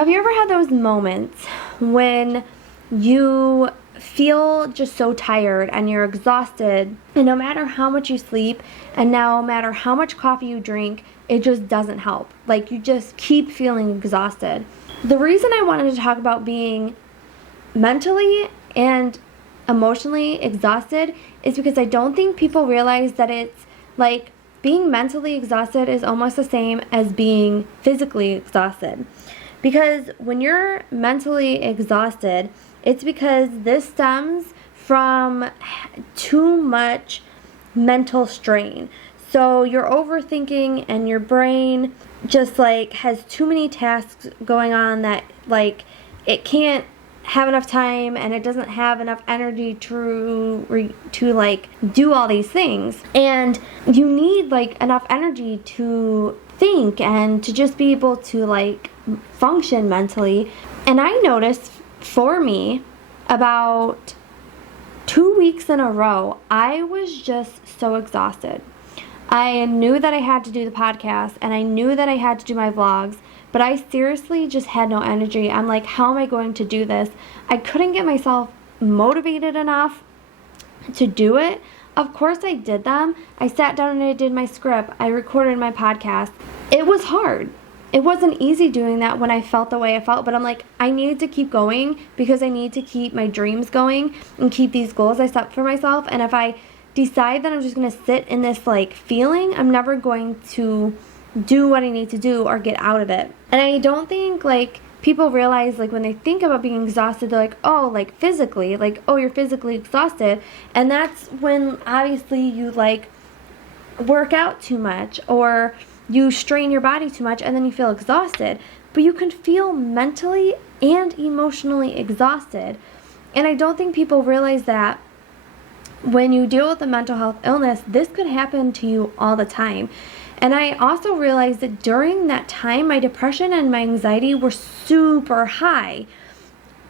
have you ever had those moments when you feel just so tired and you're exhausted, and no matter how much you sleep and no matter how much coffee you drink, it just doesn't help? Like, you just keep feeling exhausted. The reason I wanted to talk about being mentally and emotionally exhausted is because I don't think people realize that it's like being mentally exhausted is almost the same as being physically exhausted. Because when you're mentally exhausted, it's because this stems from too much mental strain. So you're overthinking and your brain just like has too many tasks going on that like it can't have enough time, and it doesn't have enough energy to like do all these things. And you need like enough energy to think and to just be able to like function mentally. And I noticed for me, about 2 weeks in a row, I was just so exhausted. I knew that I had to do the podcast and I knew that I had to do my vlogs, but I seriously just had no energy. I'm like, how am I going to do this? I couldn't get myself motivated enough to do it. Of course I did them. I sat down and I did my script. I recorded my podcast. It was hard. It wasn't easy doing that when I felt the way I felt, but I'm like, I need to keep going because I need to keep my dreams going and keep these goals I set for myself. And if I decide that I'm just going to sit in this like feeling, I'm never going to do what I need to do or get out of it. And I don't think like people realize, like, when they think about being exhausted, they're like, oh, like physically, like, oh, you're physically exhausted. And that's when obviously you like work out too much or you strain your body too much and then you feel exhausted. But you can feel mentally and emotionally exhausted. And I don't think people realize that when you deal with a mental health illness, this could happen to you all the time. And I also realized that during that time, my depression and my anxiety were super high.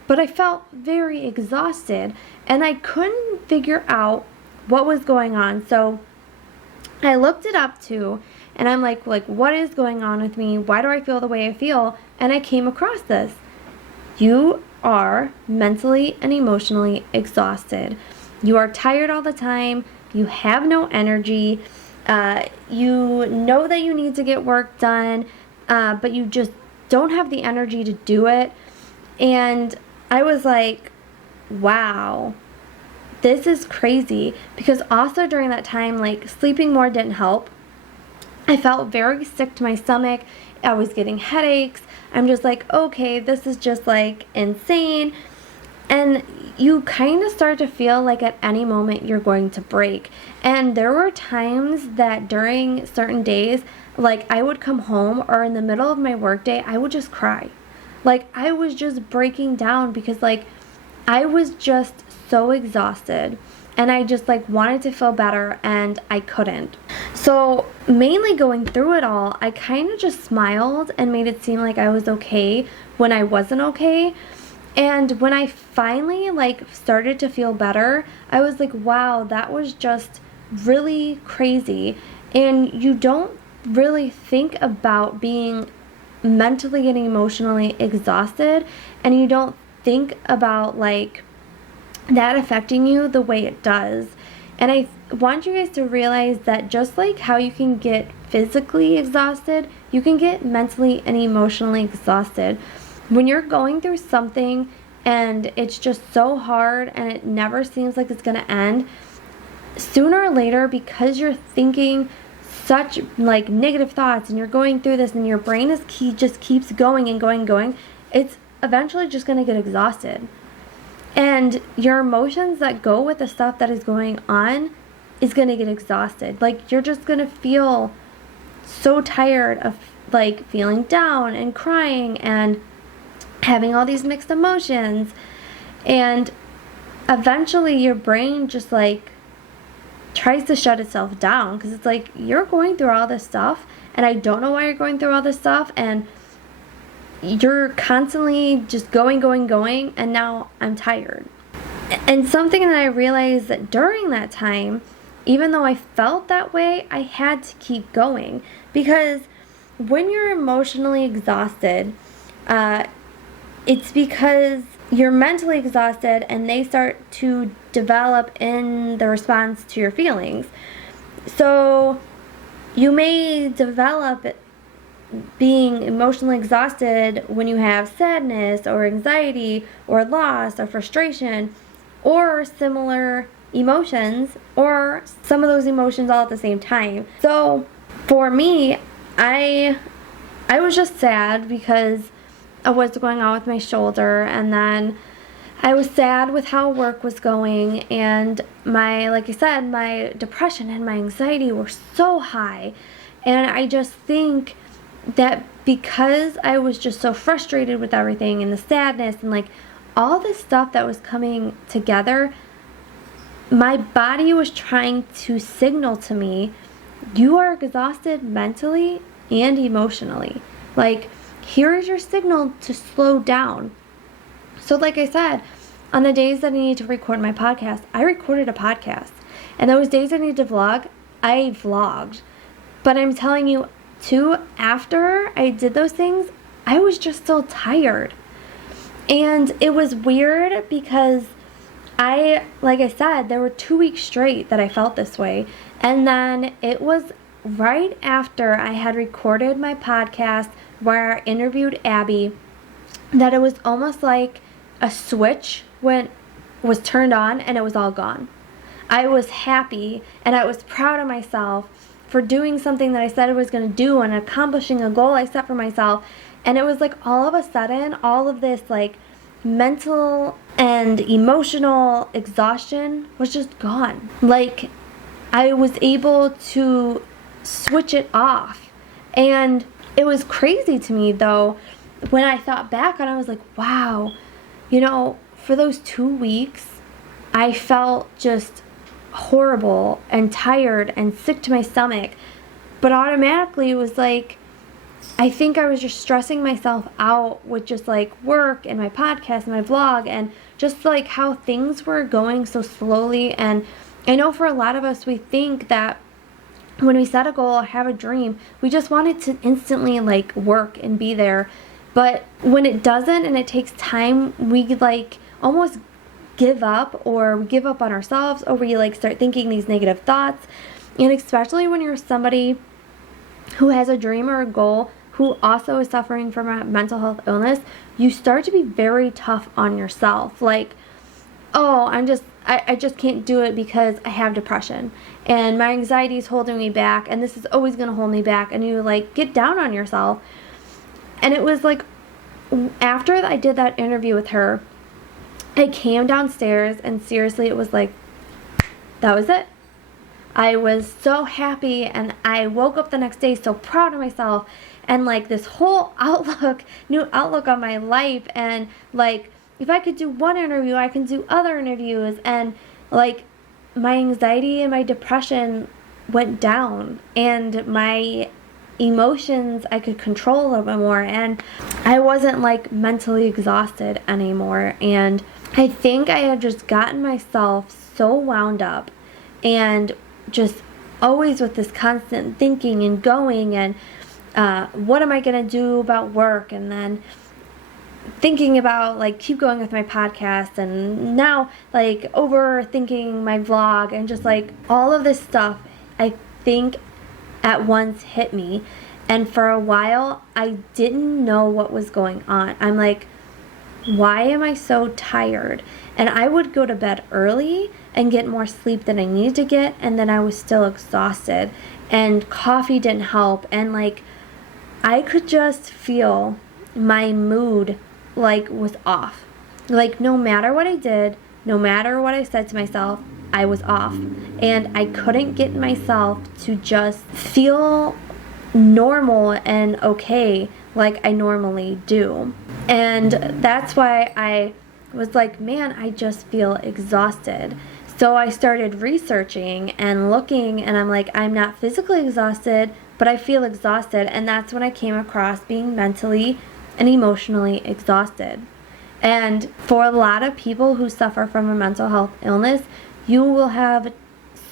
But I felt very exhausted and I couldn't figure out what was going on. So I looked it up too. And I'm like, what is going on with me? Why do I feel the way I feel? And I came across this. You are mentally and emotionally exhausted. You are tired all the time. You have no energy. You know that you need to get work done, but you just don't have the energy to do it. And I was like, wow, this is crazy. Because also during that time, like, sleeping more didn't help. I felt very sick to my stomach. I was getting headaches. I'm just like, okay, this is just like insane. And you kind of start to feel like at any moment you're going to break. And there were times that during certain days, like I would come home or in the middle of my workday, I would just cry. Like I was just breaking down because like I was just so exhausted. And I just like wanted to feel better and I couldn't. So mainly going through it all, I kind of just smiled and made it seem like I was okay when I wasn't okay. And when I finally like started to feel better, I was like, wow, that was just really crazy. And you don't really think about being mentally and emotionally exhausted, and you don't think about like that affecting you the way it does. And I want you guys to realize that just like how you can get physically exhausted, you can get mentally and emotionally exhausted. When you're going through something and it's just so hard and it never seems like it's gonna end, sooner or later, because you're thinking such like negative thoughts and you're going through this and your brain is just keeps going and going, it's eventually just gonna get exhausted. And your emotions that go with the stuff that is going on is going to get exhausted. Like, you're just going to feel so tired of, like, feeling down and crying and having all these mixed emotions. And eventually your brain just, like, tries to shut itself down because it's like, you're going through all this stuff and I don't know why you're going through all this stuff, and you're constantly just going, and now I'm tired. And something that I realized that during that time, even though I felt that way, I had to keep going. Because when you're emotionally exhausted, it's because you're mentally exhausted and they start to develop in the response to your feelings. So you may develop being emotionally exhausted when you have sadness or anxiety or loss or frustration or similar emotions, or some of those emotions all at the same time. So for me, I was just sad because of what's going on with my shoulder, and then I was sad with how work was going, and like I said, my depression and my anxiety were so high. And I just think that because I was just so frustrated with everything and the sadness and like all this stuff that was coming together, my body was trying to signal to me, you are exhausted mentally and emotionally. Like, here is your signal to slow down. So like I said, on the days that I needed to record my podcast, I recorded a podcast. And those days I needed to vlog, I vlogged. But I'm telling you, too, after I did those things, I was just still tired. And it was weird because like I said, there were 2 weeks straight that I felt this way. And then it was right after I had recorded my podcast where I interviewed Abby that it was almost like a switch was turned on and it was all gone. I was happy and I was proud of myself for doing something that I said I was going to do and accomplishing a goal I set for myself. And it was like all of a sudden, all of this like mental and emotional exhaustion was just gone. Like, I was able to switch it off. And it was crazy to me though when I thought back, and I was like, wow, for those 2 weeks I felt just horrible and tired and sick to my stomach. But automatically it was like, I think I was just stressing myself out with just like work and my podcast and my vlog and just like how things were going so slowly. And I know for a lot of us, we think that when we set a goal or have a dream, we just want it to instantly like work and be there. But when it doesn't and it takes time, we like almost give up, or we give up on ourselves, or we like start thinking these negative thoughts. And especially when you're somebody who has a dream or a goal who also is suffering from a mental health illness, you start to be very tough on yourself. Like, oh, I just can't do it because I have depression and my anxiety is holding me back and this is always going to hold me back. And you like get down on yourself. And it was like, after I did that interview with her, I came downstairs and seriously, it was like, that was it. I was so happy and I woke up the next day so proud of myself and like this whole new outlook on my life. And like, if I could do one interview, I can do other interviews. And like, my anxiety and my depression went down and my emotions I could control a little bit more, and I wasn't like mentally exhausted anymore. And I think I had just gotten myself so wound up and just always with this constant thinking and going and what am I gonna do about work, and then thinking about like keep going with my podcast, and now like overthinking my vlog, and just like all of this stuff I think at once hit me. And for a while I didn't know what was going on. I'm like, why am I so tired? And I would go to bed early and get more sleep than I needed to get, and then I was still exhausted, and coffee didn't help, and like I could just feel my mood like was off. Like no matter what I did, no matter what I said to myself, I was off. And I couldn't get myself to just feel normal and okay like I normally do. And that's why I was like, man, I just feel exhausted. So I started researching and looking, and I'm like, I'm not physically exhausted, but I feel exhausted. And that's when I came across being mentally and emotionally exhausted. And for a lot of people who suffer from a mental health illness, you will have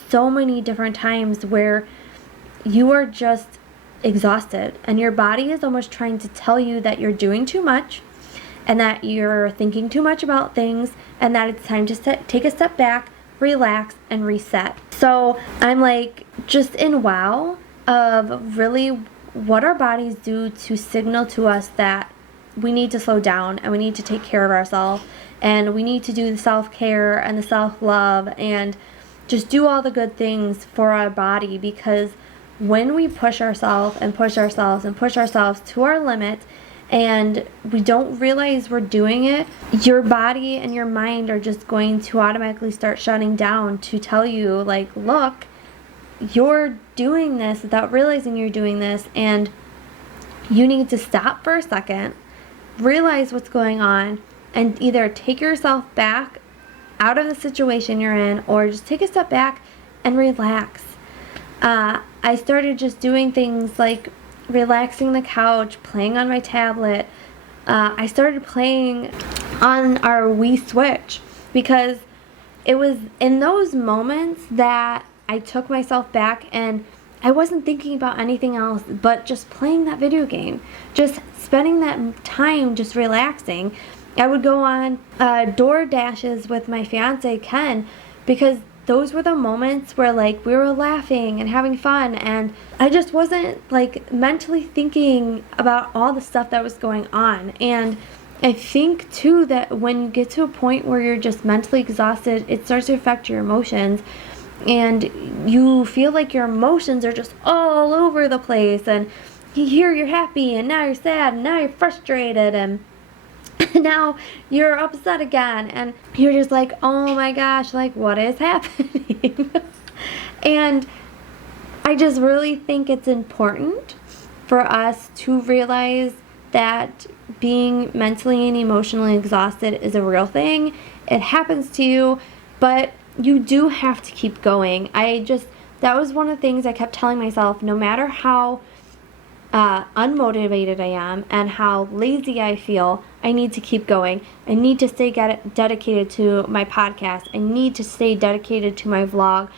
so many different times where you are just exhausted and your body is almost trying to tell you that you're doing too much and that you're thinking too much about things, and that it's time to take a step back, relax, and reset. So I'm like just in wow of really what our bodies do to signal to us that we need to slow down and we need to take care of ourselves, and we need to do the self-care and the self-love and just do all the good things for our body. Because when we push ourselves and push ourselves and push ourselves to our limit and we don't realize we're doing it, your body and your mind are just going to automatically start shutting down to tell you, like, look, you're doing this without realizing you're doing this, and you need to stop for a second, realize what's going on, and either take yourself back out of the situation you're in, or just take a step back and relax. I started just doing things like relaxing the couch, playing on my tablet. I started playing on our Wii Switch, because it was in those moments that I took myself back and I wasn't thinking about anything else but just playing that video game, just spending that time just relaxing. I would go on door dashes with my fiance Ken, because those were the moments where, like, we were laughing and having fun, and I just wasn't, like, mentally thinking about all the stuff that was going on. And I think too that when you get to a point where you're just mentally exhausted, it starts to affect your emotions, and you feel like your emotions are just all over the place, and here you're happy, and now you're sad, and now you're frustrated, and now you're upset again, and you're just like, oh my gosh, like, what is happening? And I just really think it's important for us to realize that being mentally and emotionally exhausted is a real thing. It happens to you, but you do have to keep going. That was one of the things I kept telling myself, no matter how unmotivated I am and how lazy I feel, I need to keep going. I need to stay dedicated to my podcast. I need to stay dedicated to my vlog.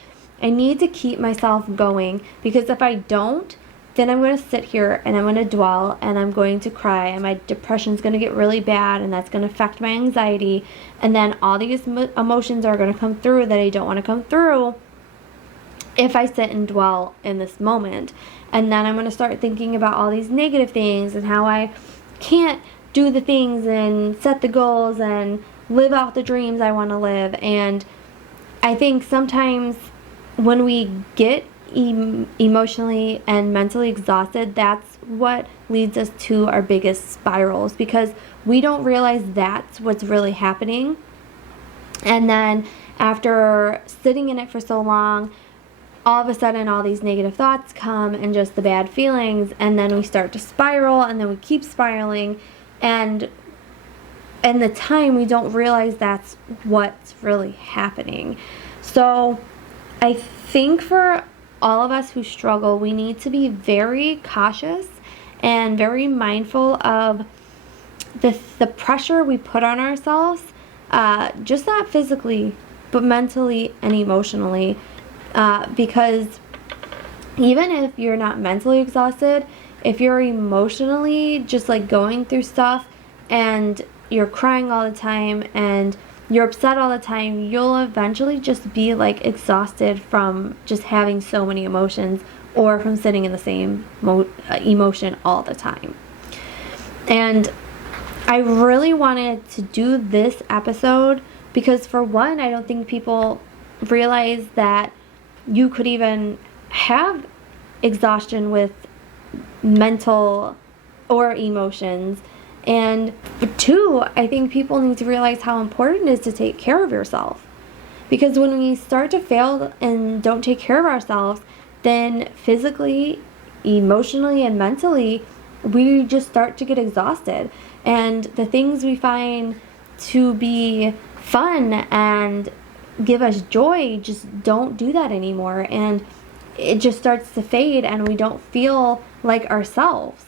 I need to keep myself going, because if I don't, then I'm going to sit here and I'm going to dwell and I'm going to cry, and my depression's going to get really bad, and that's going to affect my anxiety, and then all these emotions are going to come through that I don't want to come through if I sit and dwell in this moment. And then I'm going to start thinking about all these negative things and how I can't do the things and set the goals and live out the dreams I want to live. And I think sometimes when we get emotionally and mentally exhausted, that's what leads us to our biggest spirals, because we don't realize that's what's really happening. And then after sitting in it for so long, all of a sudden all these negative thoughts come and just the bad feelings, and then we start to spiral, and then we keep spiraling, and in the time we don't realize that's what's really happening. So I think for all of us who struggle, we need to be very cautious and very mindful of the pressure we put on ourselves, just not physically but mentally and emotionally. Because even if you're not mentally exhausted, if you're emotionally just like going through stuff and you're crying all the time and you're upset all the time, you'll eventually just be like exhausted from just having so many emotions, or from sitting in the same emotion all the time. And I really wanted to do this episode because, for one, I don't think people realize that you could even have exhaustion with mental or emotions. And two, I think people need to realize how important it is to take care of yourself. Because when we start to fail and don't take care of ourselves, then physically, emotionally, and mentally, we just start to get exhausted. And the things we find to be fun and give us joy just don't do that anymore, and it just starts to fade, and we don't feel like ourselves.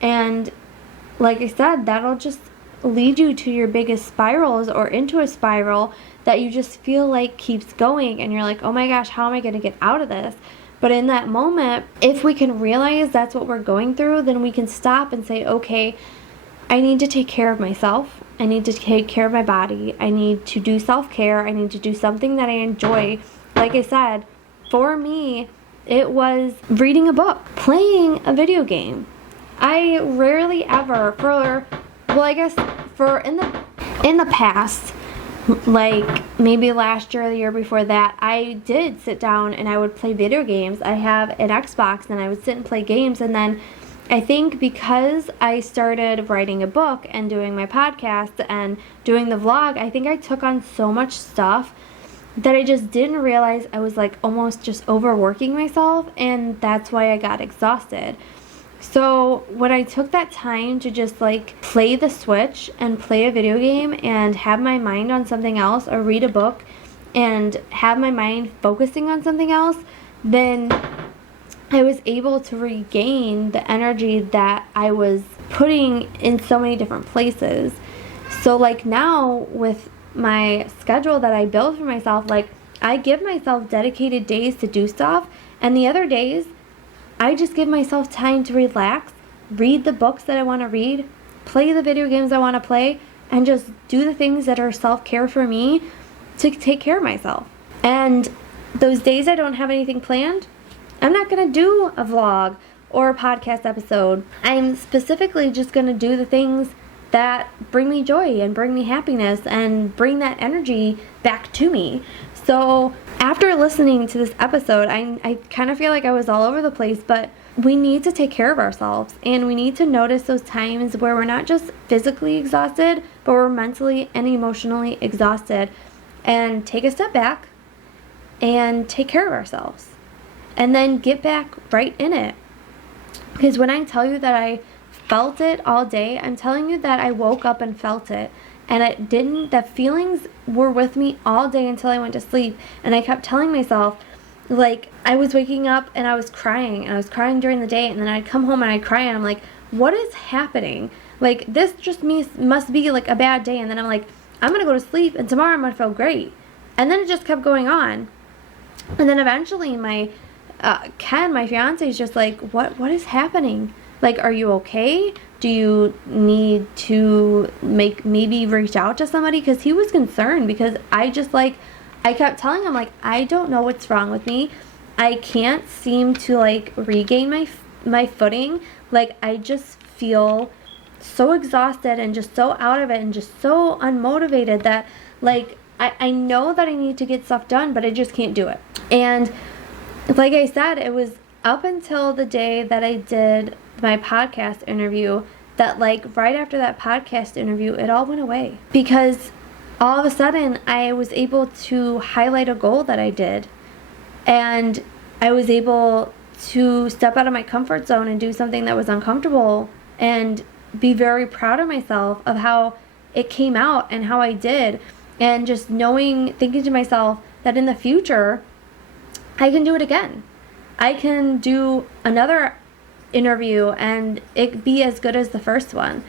And like I said, that'll just lead you to your biggest spirals, or into a spiral that you just feel like keeps going, and you're like, oh my gosh, how am I going to get out of this? But in that moment, if we can realize that's what we're going through, then we can stop and say, okay, I need to take care of myself. I need to take care of my body. I need to do self-care. I need to do something that I enjoy. Like I said, for me, it was reading a book, playing a video game. I rarely ever, in the past, like maybe last year or the year before that, I did sit down and I would play video games. I have an Xbox and I would sit and play games, and then I think because I started writing a book and doing my podcast and doing the vlog, I think I took on so much stuff that I just didn't realize I was like almost just overworking myself, and that's why I got exhausted. So when I took that time to just like play the Switch and play a video game and have my mind on something else, or read a book and have my mind focusing on something else, then I was able to regain the energy that I was putting in so many different places. So like now with my schedule that I build for myself, like I give myself dedicated days to do stuff, and the other days I just give myself time to relax, read the books that I want to read, play the video games I want to play, and just do the things that are self-care for me to take care of myself. And those days I don't have anything planned, I'm not going to do a vlog or a podcast episode. I'm specifically just going to do the things that bring me joy and bring me happiness and bring that energy back to me. So after listening to this episode, I kind of feel like I was all over the place, but we need to take care of ourselves, and we need to notice those times where we're not just physically exhausted, but we're mentally and emotionally exhausted, and take a step back and take care of ourselves, and then get back right in it. Because when I tell you that I felt it all day, I'm telling you that I woke up and felt it. And that feelings were with me all day until I went to sleep. And I kept telling myself, like, I was waking up and I was crying. And I was crying during the day, and then I'd come home and I'd cry, and I'm like, what is happening? Like, this just must be like a bad day. And then I'm like, I'm going to go to sleep and tomorrow I'm going to feel great. And then it just kept going on. And then eventually Ken, my fiance, is just like, what is happening? Like, are you okay? Do you need to maybe reach out to somebody? Because he was concerned, because I kept telling him, like, I don't know what's wrong with me. I can't seem to like regain my footing. Like, I just feel so exhausted and just so out of it and just so unmotivated that like I know that I need to get stuff done, but I just can't do it. And like I said, it was up until the day that I did my podcast interview that, like, right after that podcast interview, it all went away. Because all of a sudden, I was able to highlight a goal that I did. And I was able to step out of my comfort zone and do something that was uncomfortable and be very proud of myself of how it came out and how I did. And just thinking to myself that in the future, I can do it again. I can do another interview and it be as good as the first one.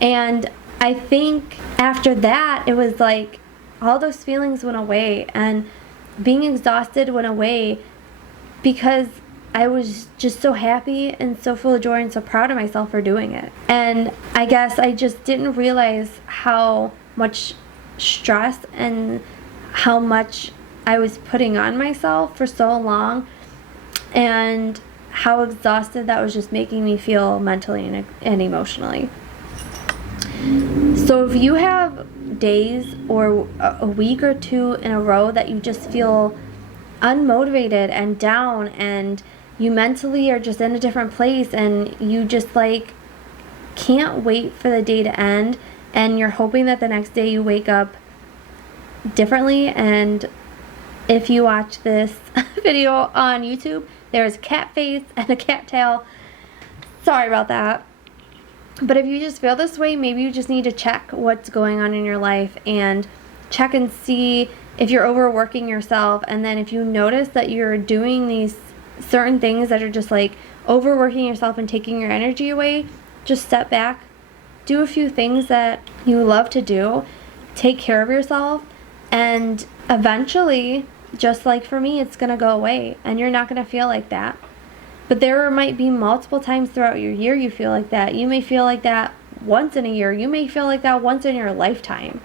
And I think after that, it was like all those feelings went away and being exhausted went away, because I was just so happy and so full of joy and so proud of myself for doing it. And I guess I just didn't realize how much stress and how much I was putting on myself for so long, and how exhausted that was just making me feel mentally and emotionally. So if you have days or a week or two in a row that you just feel unmotivated and down, and you mentally are just in a different place, and you just like can't wait for the day to end, and you're hoping that the next day you wake up differently. And if you watch this video on YouTube, there's a cat face and a cat tail. Sorry about that. But if you just feel this way, maybe you just need to check what's going on in your life and check and see if you're overworking yourself. And then if you notice that you're doing these certain things that are just like overworking yourself and taking your energy away, just step back, do a few things that you love to do, take care of yourself, and eventually, just like for me, it's going to go away and you're not going to feel like that. But there might be multiple times throughout your year you feel like that. You may feel like that once in a year. You may feel like that once in your lifetime.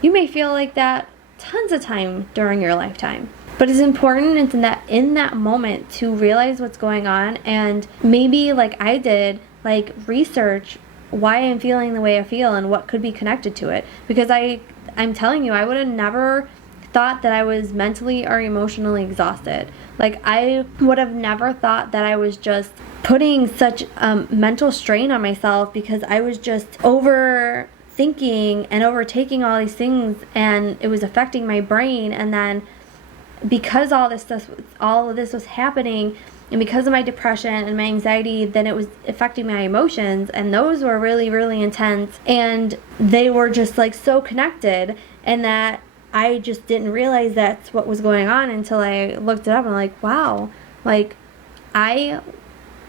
You may feel like that tons of time during your lifetime. But it's important in that moment to realize what's going on, and maybe like I did, like research why I'm feeling the way I feel and what could be connected to it. Because I'm telling you, I would have never thought that I was mentally or emotionally exhausted. Like I would have never thought that I was just putting such mental strain on myself because I was just overthinking and overtaking all these things, and it was affecting my brain. And then because all of this was happening, and because of my depression and my anxiety, then it was affecting my emotions, and those were really, really intense, and they were just like so connected, and that I just didn't realize that's what was going on until I looked it up, and I'm like, wow, like I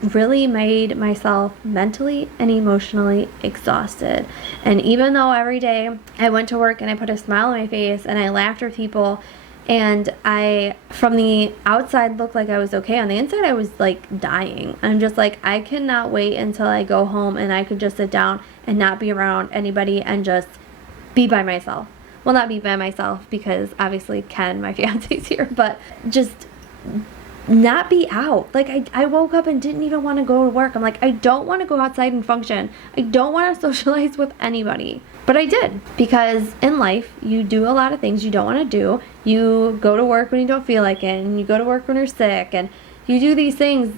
really made myself mentally and emotionally exhausted. And even though every day I went to work and I put a smile on my face and I laughed with people, and I, from the outside, looked like I was okay, on the inside I was like dying. I'm just like, I cannot wait until I go home and I could just sit down and not be around anybody and just be by myself. Well, not be by myself because obviously Ken, my fiance's here, but just not be out. Like I woke up and didn't even want to go to work. I'm like, I don't want to go outside and function. I don't want to socialize with anybody. But I did, because in life you do a lot of things you don't want to do. You go to work when you don't feel like it, and you go to work when you're sick, and you do these things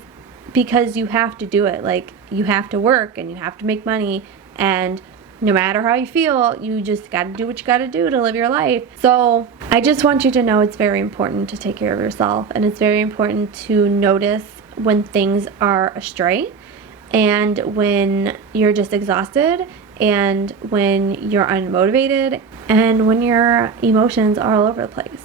because you have to do it. Like you have to work and you have to make money, and no matter how you feel, you just got to do what you got to do to live your life. So I just want you to know it's very important to take care of yourself, and it's very important to notice when things are astray, and when you're just exhausted, and when you're unmotivated, and when your emotions are all over the place.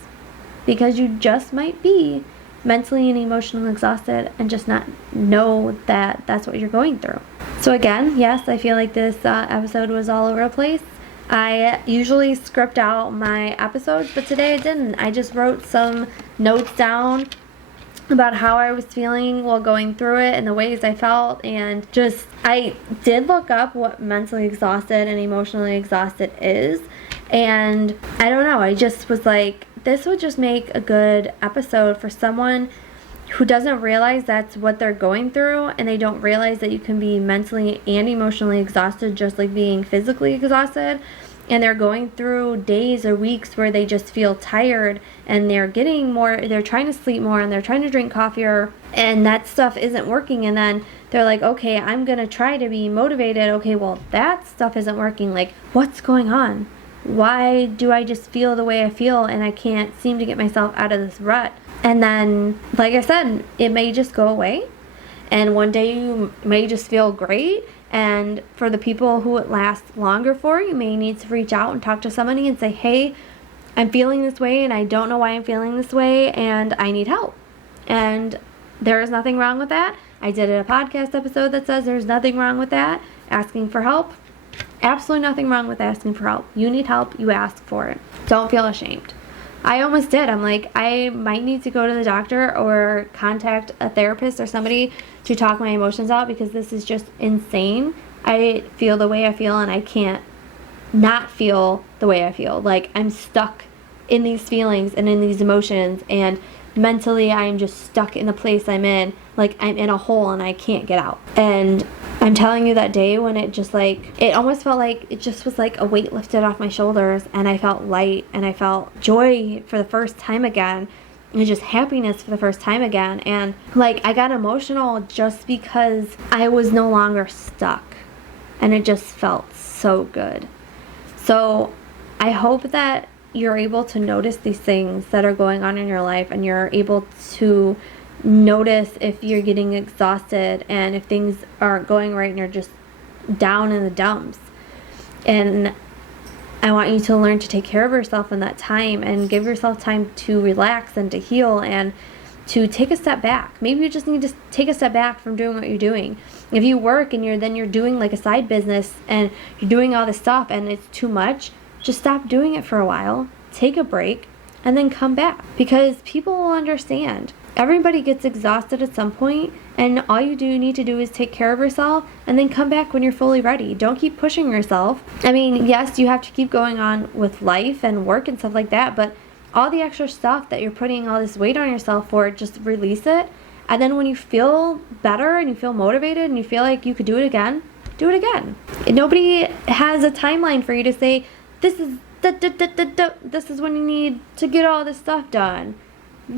Because you just might be mentally and emotionally exhausted and just not know that that's what you're going through. So again, yes, I feel like this episode was all over the place. I usually script out my episodes, but today I didn't. I just wrote some notes down about how I was feeling while going through it and the ways I felt, and just I did look up what mentally exhausted and emotionally exhausted is, and I don't know, I just was like, this would just make a good episode for someone who doesn't realize that's what they're going through, and they don't realize that you can be mentally and emotionally exhausted just like being physically exhausted. And they're going through days or weeks where they just feel tired, and they're trying to sleep more, and they're trying to drink coffee, and that stuff isn't working. And then they're like, okay, I'm going to try to be motivated. Okay, well, that stuff isn't working. Like, what's going on? Why do I just feel the way I feel, and I can't seem to get myself out of this rut? And then, like I said, it may just go away, and one day you may just feel great. And for the people who it lasts longer for, you may need to reach out and talk to somebody and say, hey, I'm feeling this way, and I don't know why I'm feeling this way, and I need help. And there is nothing wrong with that. I did a podcast episode that says there's nothing wrong with that. Asking for help, absolutely nothing wrong with asking for help. You need help, you ask for it. Don't feel ashamed. I almost did. I'm like, I might need to go to the doctor or contact a therapist or somebody to talk my emotions out, because this is just insane. I feel the way I feel, and I can't not feel the way I feel. Like, I'm stuck in these feelings and in these emotions, and mentally I'm just stuck in the place I'm in. Like, I'm in a hole and I can't get out. And I'm telling you, that day when it just like, it almost felt like it just was like a weight lifted off my shoulders, and I felt light, and I felt joy for the first time again, and just happiness for the first time again. And like, I got emotional just because I was no longer stuck, and it just felt so good. So I hope that you're able to notice these things that are going on in your life, and you're able to notice if you're getting exhausted and if things aren't going right and you're just down in the dumps. And I want you to learn to take care of yourself in that time, and give yourself time to relax and to heal and to take a step back. Maybe you just need to take a step back from doing what you're doing. If you work and you're doing like a side business and you're doing all this stuff and it's too much, just stop doing it for a while. Take a break and then come back, because people will understand. Everybody gets exhausted at some point, and all you need to do is take care of yourself and then come back when you're fully ready. Don't keep pushing yourself. I mean, yes, you have to keep going on with life and work and stuff like that, but all the extra stuff that you're putting all this weight on yourself for, just release it. And then when you feel better and you feel motivated and you feel like you could do it again, do it again. Nobody has a timeline for you to say, this is when you need to get all this stuff done.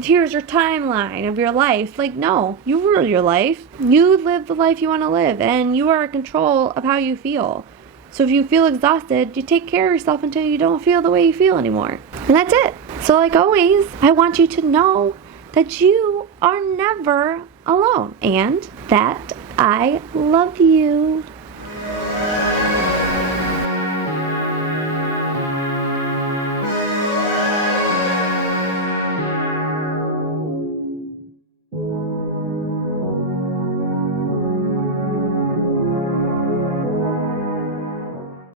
Here's your timeline of your life. Like, no, you rule your life. You live the life you want to live, and you are in control of how you feel. So if you feel exhausted, you take care of yourself until you don't feel the way you feel anymore. And that's it. So like always, I want you to know that you are never alone, and that I love you.